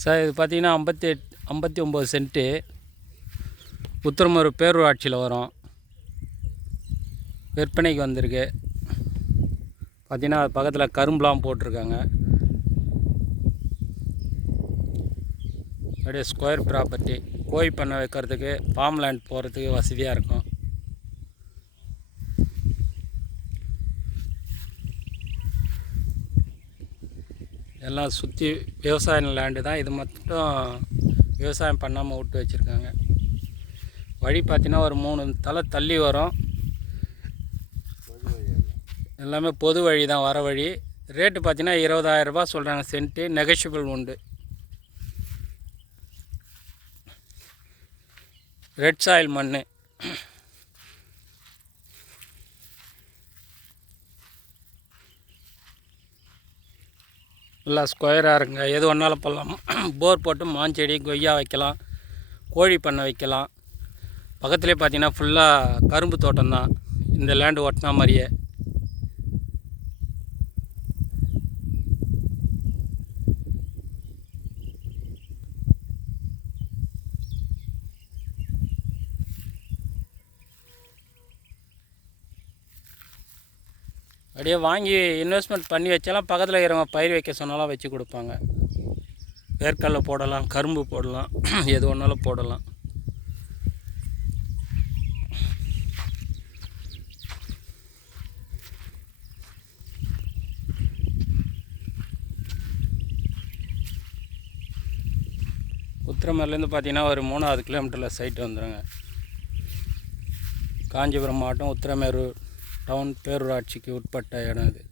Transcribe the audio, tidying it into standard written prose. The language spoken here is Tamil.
சார் இது பார்த்திங்கன்னா 59 சென்ட்டு உத்திரமேரூர் பேரூராட்சியில் வரும். விற்பனைக்கு வந்திருக்கு. பார்த்திங்கன்னா அது பக்கத்தில் கரும்புலாம் போட்டிருக்காங்க. அப்படியே ஸ்கொயர் ப்ராப்பர்ட்டி, கோழி பண்ணை வைக்கிறதுக்கு, ஃபார்ம் லேண்ட் போகிறதுக்கு வசதியாக இருக்கும். எல்லாம் சுற்றி விவசாய லேண்டு தான். இது மட்டும் விவசாயம் பண்ணாமல் விட்டு வச்சுருக்காங்க. வழி பார்த்திங்கன்னா ஒரு 3 தலை தள்ளி வரும். எல்லாமே பொது வழி தான், வர வழி. ரேட்டு பார்த்திங்கன்னா 20,000 ரூபா சொல்கிறாங்க சென்ட்டு. நெகஷியபிள் உண்டு. ரெட் சாயில் மண். நல்லா ஸ்கொயராக இருக்குங்க. எது ஒன்றாலும் போடலாம். போர் போட்டு மாஞ்செடி, கொய்யா வைக்கலாம், கோழி பண்ணை வைக்கலாம். பக்கத்துலேயே பார்த்தீங்கன்னா ஃபுல்லாக கரும்பு தோட்டம் தான், இந்த லேண்டு ஒட்டினா மாதிரியே. அப்படியே வாங்கி இன்வெஸ்ட்மெண்ட் பண்ணி வச்சாலும் பக்கத்தில் இருக்கிறவங்க பயிர் வைக்க சொன்னாலும் வச்சு கொடுப்பாங்க. வேர்க்கடலை போடலாம், கரும்பு போடலாம், எது ஒன்றாலும் போடலாம். உத்திரமேர்லேருந்து பார்த்தீங்கன்னா ஒரு 3வது கிலோமீட்டரில் சைட்டு வந்துடுங்க. காஞ்சிபுரம் மாவட்டம் உத்திரமேரூர் டவுன் பேரூராட்சிக்கு உட்பட்ட இடம் இது.